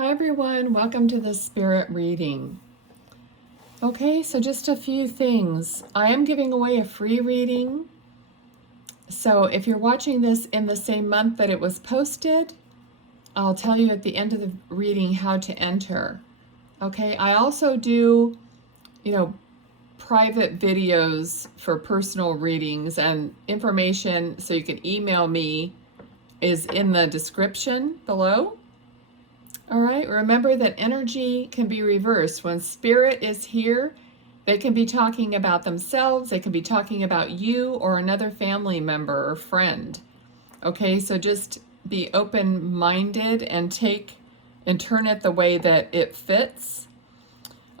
Hi everyone, welcome to the Spirit reading. Okay, so just a few things. I am giving away a free reading. So if you're watching this in the same month that it was posted, I'll tell you at the end of the reading how to enter. Okay, I also do, private videos for personal readings, and information so you can email me is in the description below. All right, remember that energy can be reversed. When spirit is here, they can be talking about themselves, they can be talking about you or another family member or friend. Okay, so just be open-minded and turn it the way that it fits.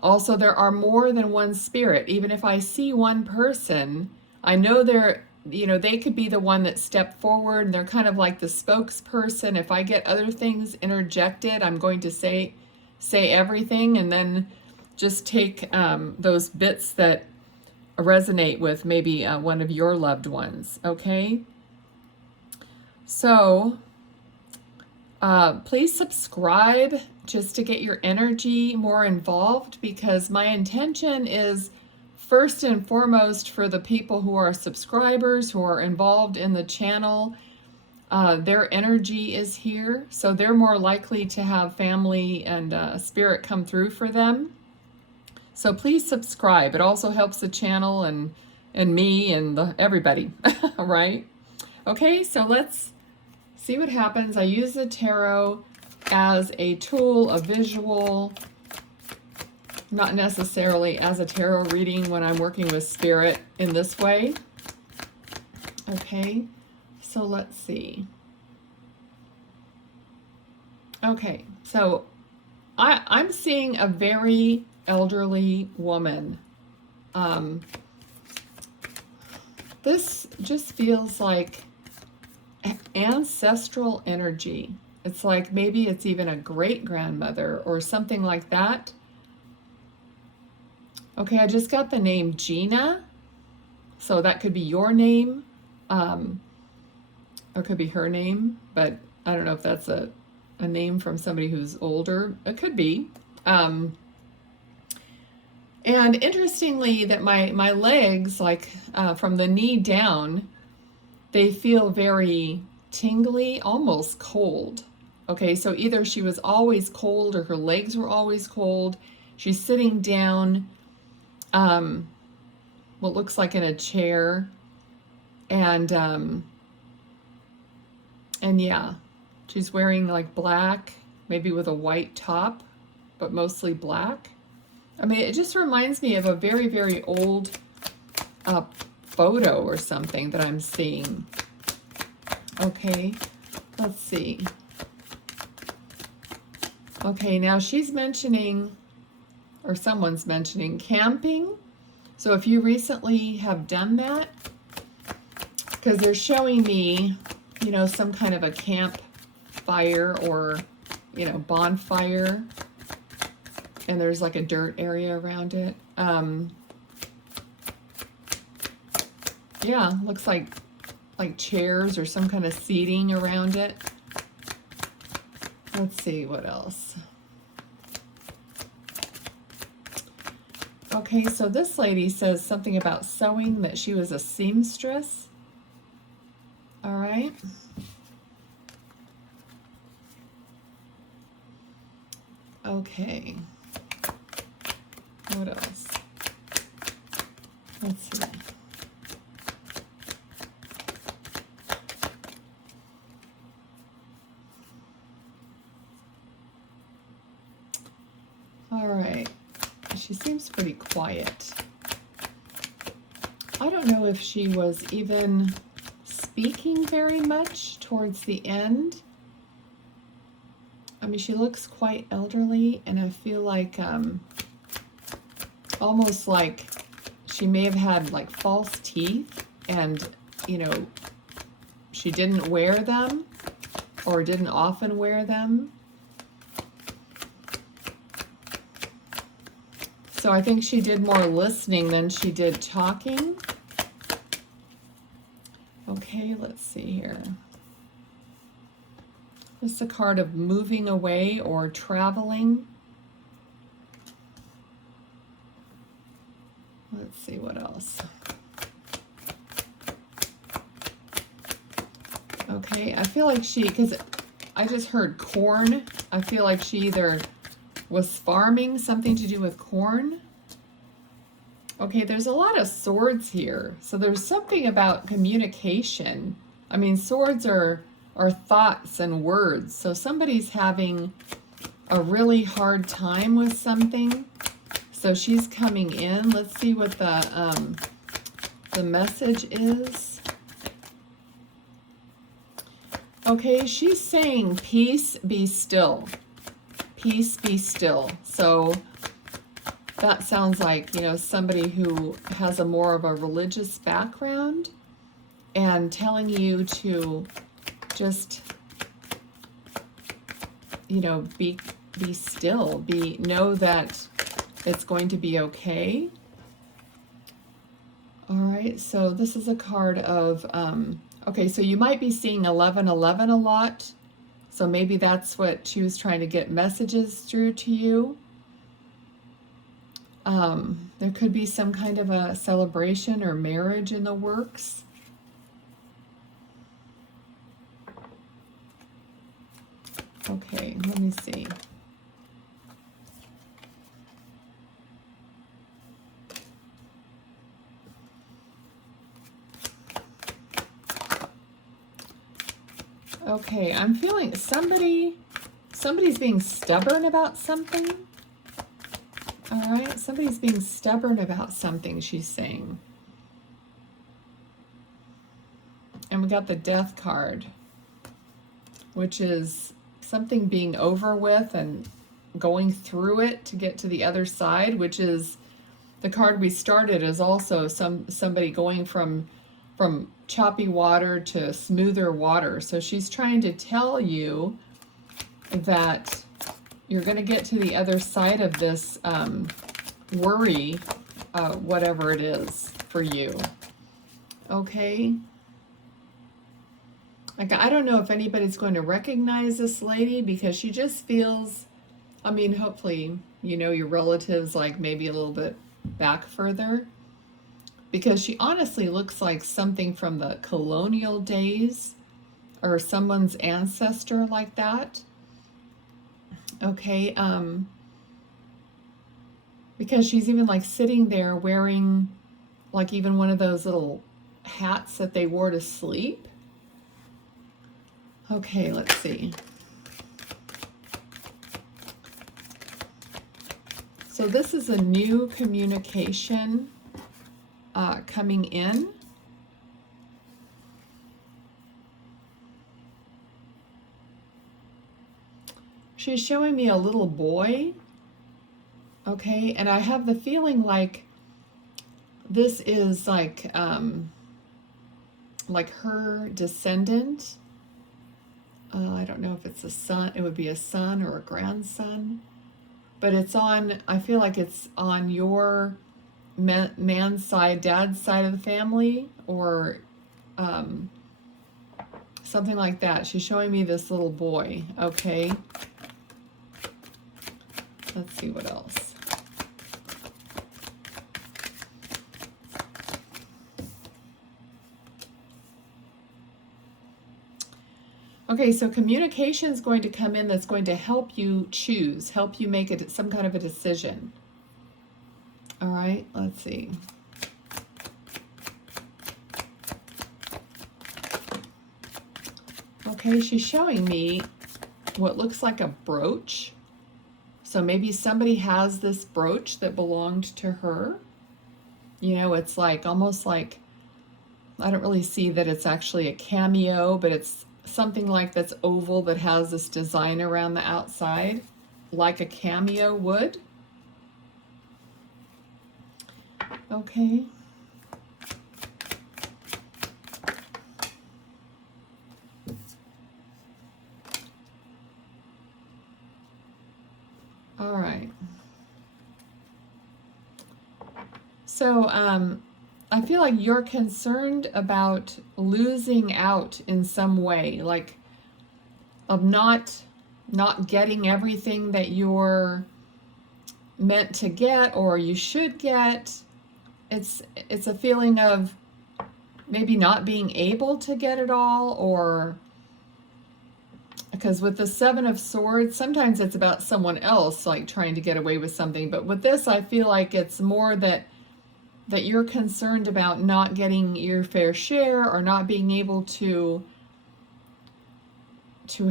Also, there are more than one spirit. Even if I see one person, I know they could be the one that stepped forward, and they're kind of like the spokesperson. If I get other things interjected, I'm going to say everything, and then just take those bits that resonate with maybe one of your loved ones, okay? So please subscribe just to get your energy more involved, because my intention is first and foremost for the people who are subscribers, who are involved in the channel. Their energy is here, so they're more likely to have family and spirit come through for them. So please subscribe. It also helps the channel and me and everybody, right? Okay, so let's see what happens. I use the tarot as a tool, a visual, not necessarily as a tarot reading when I'm working with spirit in this way. Okay, so let's see. Okay, so I'm seeing a very elderly woman. This just feels like ancestral energy. It's like maybe it's even a great-grandmother or something like that. Okay, I just got the name Gina, so that could be your name, or could be her name, but I don't know if that's a name from somebody who's older. It could be. And interestingly, that my legs, like from the knee down, they feel very tingly, almost cold. Okay, so either she was always cold or her legs were always cold. She's sitting down, what looks like in a chair, and yeah, she's wearing like black, maybe with a white top, but mostly black. I mean, it just reminds me of a very, very old photo or something that I'm seeing. Okay, let's see. Okay, now she's mentioning, or someone's mentioning, camping. So if you recently have done that, because they're showing me, some kind of a campfire or, bonfire, and there's like a dirt area around it. Yeah, looks like chairs or some kind of seating around it. Let's see what else. Okay, so this lady says something about sewing, that she was a seamstress. All right. Okay. What else? Let's see. All right. She seems pretty quiet. I don't know if she was even speaking very much towards the end. I mean, she looks quite elderly, and I feel like almost like she may have had like false teeth, and she didn't wear them or didn't often wear them. So I think she did more listening than she did talking. Okay, let's see here. This is a card of moving away or traveling. Let's see what else. Okay, I feel like because I just heard corn. I feel like she either was farming, something to do with corn. Okay, there's a lot of swords here. So there's something about communication. I mean, swords are thoughts and words. So somebody's having a really hard time with something. So she's coming in. Let's see what the message is. Okay, she's saying, peace, be still. Peace, be still. So that sounds like, you know, somebody who has a more of a religious background and telling you to just, you know, be still. Know that it's going to be okay. All right, so this is a card of, okay, so you might be seeing 1111 a lot. So maybe that's what she was trying to get messages through to you. There could be some kind of a celebration or marriage in the works. Okay, let me see. Okay, I'm feeling somebody's being stubborn about something. All right, somebody's being stubborn about something, she's saying. And we got the Death card, which is something being over with and going through it to get to the other side, which is the card we started is also somebody going from choppy water to smoother water. So she's trying to tell you that you're going to get to the other side of this worry, whatever it is for you. Okay? Like, I don't know if anybody's going to recognize this lady because she just feels, I mean, hopefully, you know, your relatives like maybe a little bit back further, because she honestly looks like something from the colonial days or someone's ancestor like that. Okay, because she's even like sitting there wearing like even one of those little hats that they wore to sleep. Okay, let's see. So this is a new communication coming in. She's showing me a little boy. Okay, and I have the feeling like this is like her descendant. I don't know if it's a son, it would be a son or a grandson, but it's on, I feel like it's on your man's side, dad's side of the family, or something like that. She's showing me this little boy. Okay. Let's see what else. Okay, so communication is going to come in that's going to help you choose, help you make some kind of a decision. All right, let's see. Okay, she's showing me what looks like a brooch. So maybe somebody has this brooch that belonged to her. You know, it's like almost like, I don't really see that it's actually a cameo, but it's something like that's oval that has this design around the outside, like a cameo would. Okay. All right. So, I feel like you're concerned about losing out in some way. Like not getting everything that you're meant to get or you should get. It's a feeling of maybe not being able to get it all, or because with the Seven of Swords, sometimes it's about someone else like trying to get away with something, but with this I feel like it's more that you're concerned about not getting your fair share or not being able to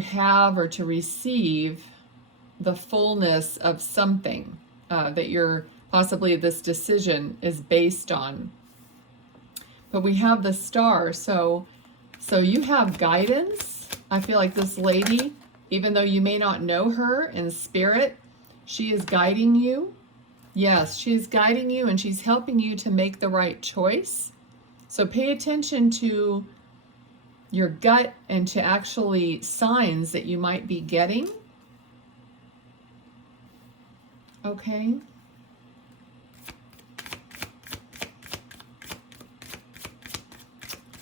have or to receive the fullness of something that you're possibly this decision is based on. But we have the Star, so you have guidance. I feel like this lady, even though you may not know her in spirit, she is guiding you. Yes, she's guiding you and she's helping you to make the right choice. So pay attention to your gut and to actually signs that you might be getting. Okay.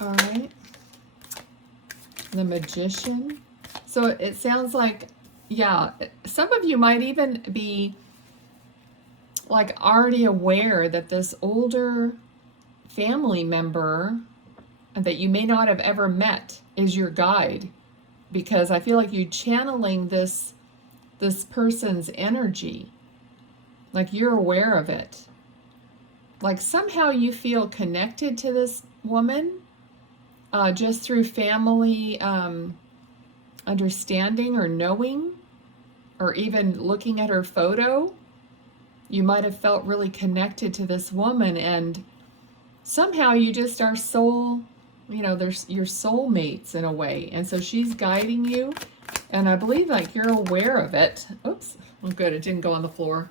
All right. The Magician. So it sounds like, yeah, some of you might even be like already aware that this older family member that you may not have ever met is your guide, because I feel like you channeling this person's energy, like you're aware of it, like somehow you feel connected to this woman just through family understanding or knowing, or even looking at her photo. You might have felt really connected to this woman, and somehow you just are soul, you know, there's your soulmates in a way. And so she's guiding you, and I believe like you're aware of it. Oops, well, good, it didn't go on the floor.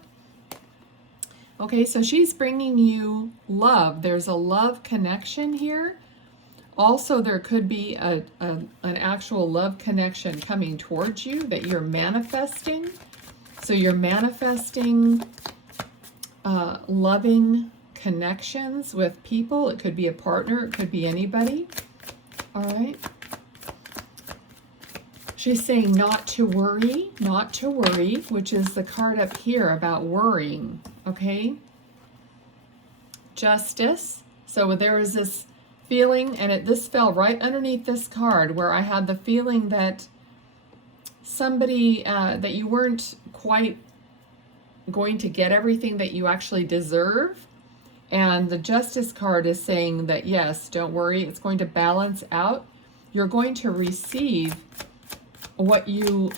Okay, so she's bringing you love. There's a love connection here. Also, there could be an actual love connection coming towards you that you're manifesting. So you're manifesting loving connections with people. It could be a partner. It could be anybody. All right. She's saying not to worry, which is the card up here about worrying. Okay. Justice. So there is this feeling, and this fell right underneath this card, where I had the feeling that somebody, that you weren't quite going to get everything that you actually deserve. And the Justice card is saying that, yes, don't worry, it's going to balance out. You're going to receive what you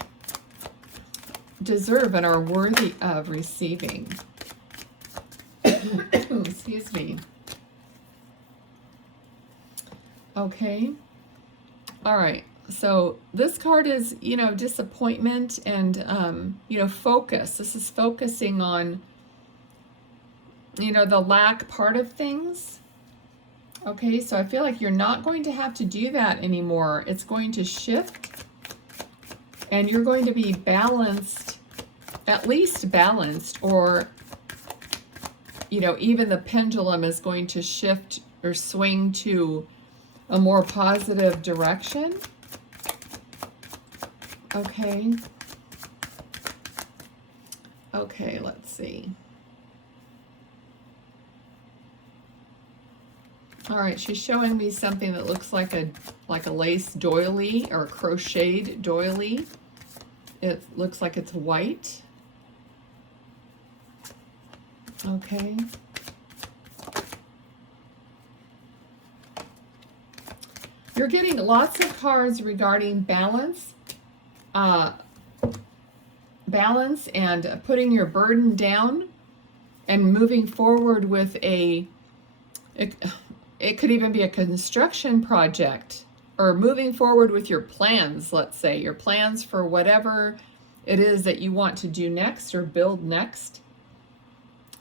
deserve and are worthy of receiving. Excuse me. Okay. All right. So this card is, you know, disappointment and, you know, focus. This is focusing on, you know, the lack part of things. Okay. So I feel like you're not going to have to do that anymore. It's going to shift, and you're going to be balanced, at least balanced, or, you know, even the pendulum is going to shift or swing to a more positive direction. Okay. Okay, let's see. All right, she's showing me something that looks like a lace doily or a crocheted doily. It looks like it's white. Okay. You're getting lots of cards regarding balance, balance and putting your burden down and moving forward with it could even be a construction project, or moving forward with your plans, let's say, your plans for whatever it is that you want to do next or build next.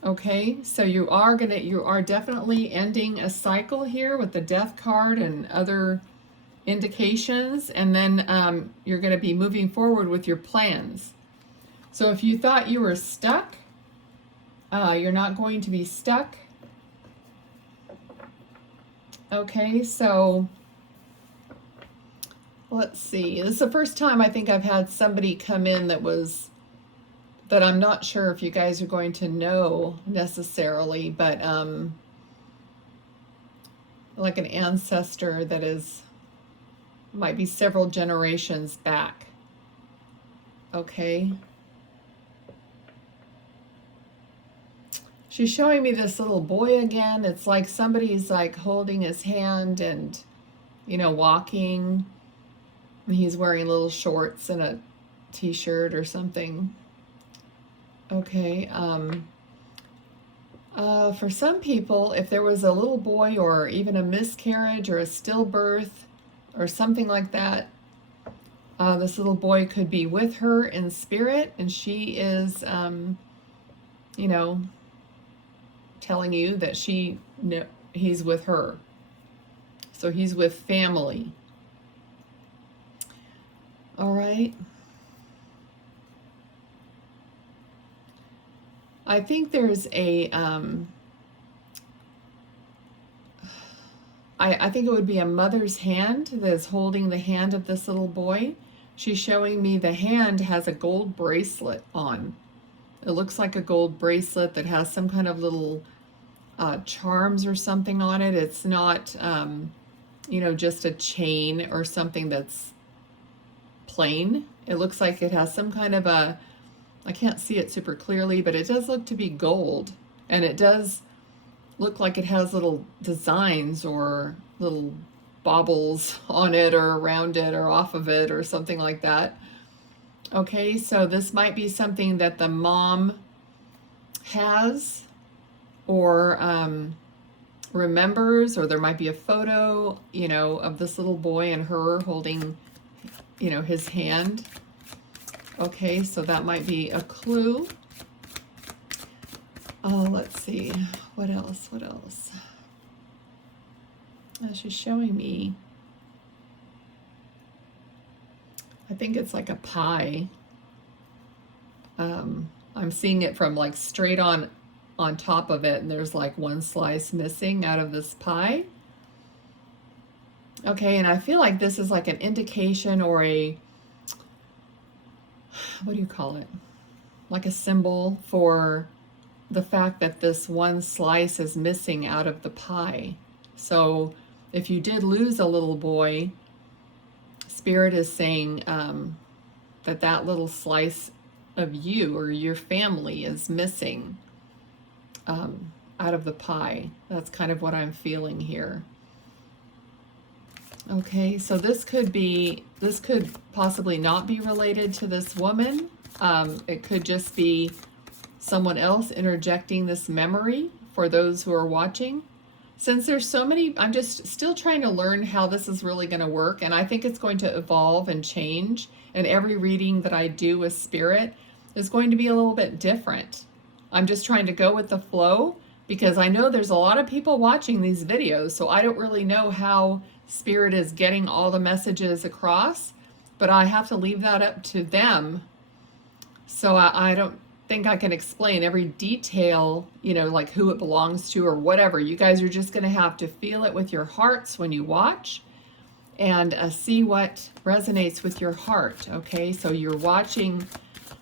Okay, so you are definitely ending a cycle here with the Death card and other indications, and then you're going to be moving forward with your plans. So if you thought you were stuck, you're not going to be stuck. Okay, so Let's see. This is the first time I think I've had somebody come in that I'm not sure if you guys are going to know necessarily, but like an ancestor that might be several generations back. Okay. She's showing me this little boy again. It's like somebody's like holding his hand and, walking. He's wearing little shorts and a t-shirt or something. Okay. For some people, if there was a little boy or even a miscarriage or a stillbirth or something like that, this little boy could be with her in spirit, and she is, telling you that he's with her. So he's with family. All right. I think there's I think it would be a mother's hand that's holding the hand of this little boy. She's showing me the hand has a gold bracelet on. It looks like a gold bracelet that has some kind of little charms or something on it. It's not, just a chain or something that's plain. It looks like it has some kind of I can't see it super clearly, but it does look to be gold. And it does look like it has little designs or little baubles on it or around it or off of it or something like that. Okay, so this might be something that the mom has or remembers, or there might be a photo, of this little boy and her holding, his hand. Okay, so that might be a clue. Let's see, what else? She's showing me, I think it's like a pie. I'm seeing it from like straight on top of it, and there's like one slice missing out of this pie. Okay, and I feel like this is like an indication or what do you call it? Like a symbol for the fact that this one slice is missing out of the pie. So if you did lose a little boy, Spirit is saying that little slice of you or your family is missing out of the pie. That's kind of what I'm feeling here. Okay, so this could possibly not be related to this woman. It could just be someone else interjecting this memory for those who are watching. Since there's so many, I'm just still trying to learn how this is really going to work, and I think it's going to evolve and change, and every reading that I do with Spirit is going to be a little bit different. I'm just trying to go with the flow because I know there's a lot of people watching these videos, so I don't really know how Spirit is getting all the messages across, but I have to leave that up to them. So I don't think I can explain every detail, like who it belongs to or whatever. You guys are just going to have to feel it with your hearts when you watch and see what resonates with your heart. Okay, so you're watching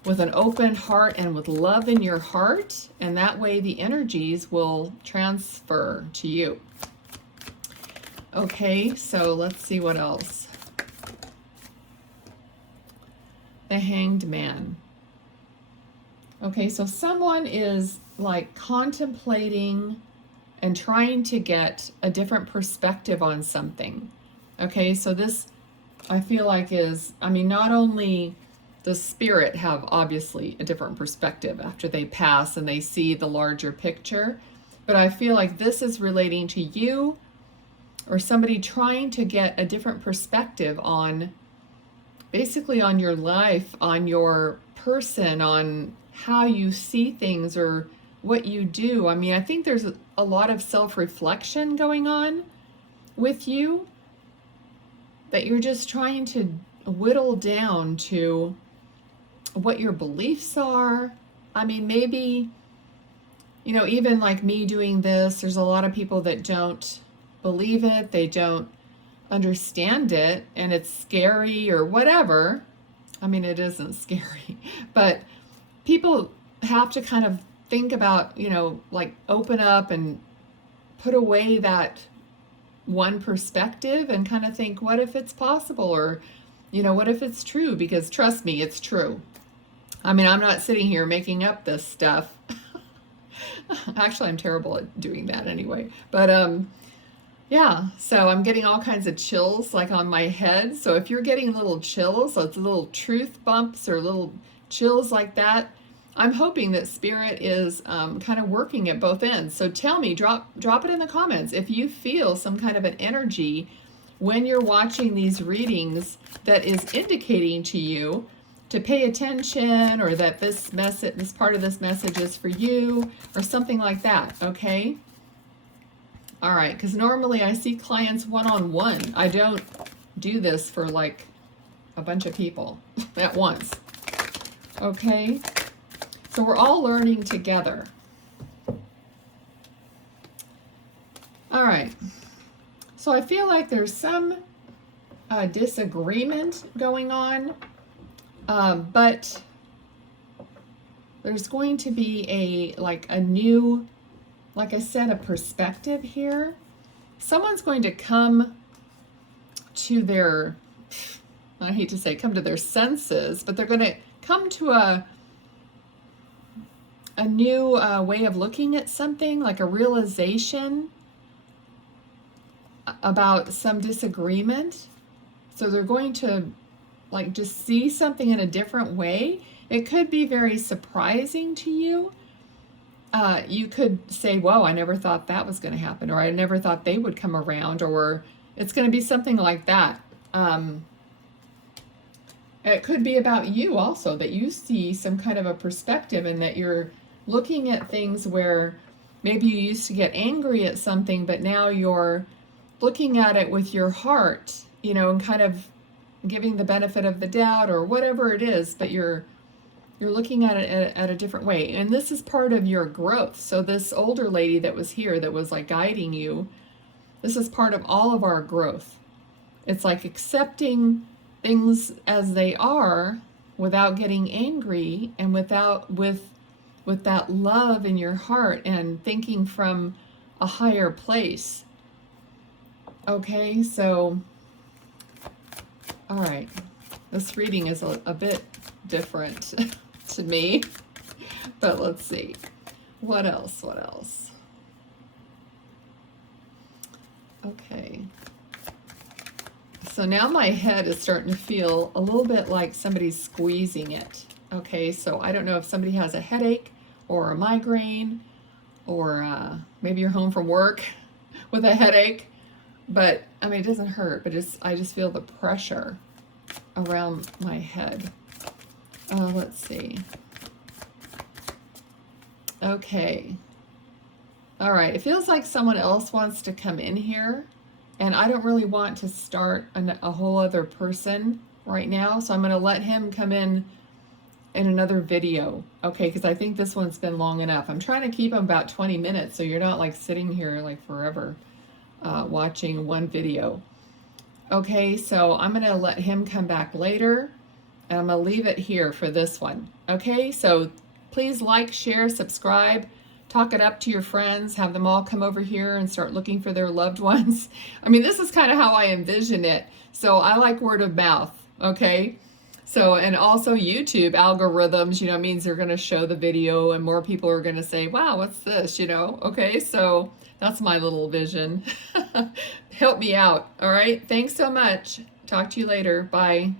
with an open heart and with love in your heart, and that way the energies will transfer to you. Okay, so let's see what else. The Hanged Man. Okay, so someone is like contemplating and trying to get a different perspective on something. Okay, so this I feel like not only does Spirit have obviously a different perspective after they pass and they see the larger picture, but I feel like this is relating to you or somebody trying to get a different perspective on basically on your life, on your person, on how you see things or what you do. I think there's a lot of self-reflection going on with you that you're just trying to whittle down to what your beliefs are. Maybe, even like me doing this, there's a lot of people that don't believe it. They don't understand it and it's scary or whatever. I mean, it isn't scary, but people have to kind of think about, you know, like open up and put away that one perspective and kind of think, what if it's possible? Or, you know, what if it's true? Because trust me, it's true. I mean, I'm not sitting here making up this stuff. Actually, I'm terrible at doing that anyway. But yeah, so I'm getting all kinds of chills like on my head. So if you're getting little chills, so it's little truth bumps or little chills like that, I'm hoping that Spirit is kind of working at both ends. So tell me, drop it in the comments if you feel some kind of an energy when you're watching these readings that is indicating to you to pay attention, or that this message, this part of this message is for you, or something like that, okay? All right, because normally I see clients one-on-one. I don't do this for like a bunch of people at once, okay? So we're all learning together. All right, so I feel like there's some disagreement going on. But there's going to be a new, like I said, a perspective here. Someone's going to come to their, I hate to say come to their senses, but they're going to come to a new way of looking at something, like a realization about some disagreement. So they're going to like just see something in a different way. It could be very surprising to you. You could say, whoa, I never thought that was going to happen, or I never thought they would come around, or it's going to be something like that. It could be about you also, that you see some kind of a perspective and that you're looking at things where maybe you used to get angry at something, but now you're looking at it with your heart, you know, and kind of giving the benefit of the doubt or whatever it is, but you're looking at it at a different way. And this is part of your growth. So this older lady that was here, that was like guiding you, this is part of all of our growth. It's like accepting things as they are without getting angry, and with that love in your heart and thinking from a higher place. Okay, so all right, this reading is a bit different to me, but let's see. What else? Okay. So now my head is starting to feel a little bit like somebody's squeezing it. Okay, so I don't know if somebody has a headache or a migraine, or maybe you're home from work with a headache. But, I mean, it doesn't hurt, but I just feel the pressure around my head. Let's see. Okay. All right. It feels like someone else wants to come in here, and I don't really want to start a whole other person right now, so I'm going to let him come in another video, okay, because I think this one's been long enough. I'm trying to keep them about 20 minutes, so you're not like sitting here like forever. Watching one video. Okay, so I'm going to let him come back later, and I'm going to leave it here for this one. Okay, so please like, share, subscribe, talk it up to your friends, have them all come over here and start looking for their loved ones. I mean, this is kind of how I envision it. So I like word of mouth, okay? So, and also YouTube algorithms, you know, means they're going to show the video and more people are going to say, wow, what's this, you know? Okay, so that's my little vision. Help me out, all right? Thanks so much. Talk to you later. Bye.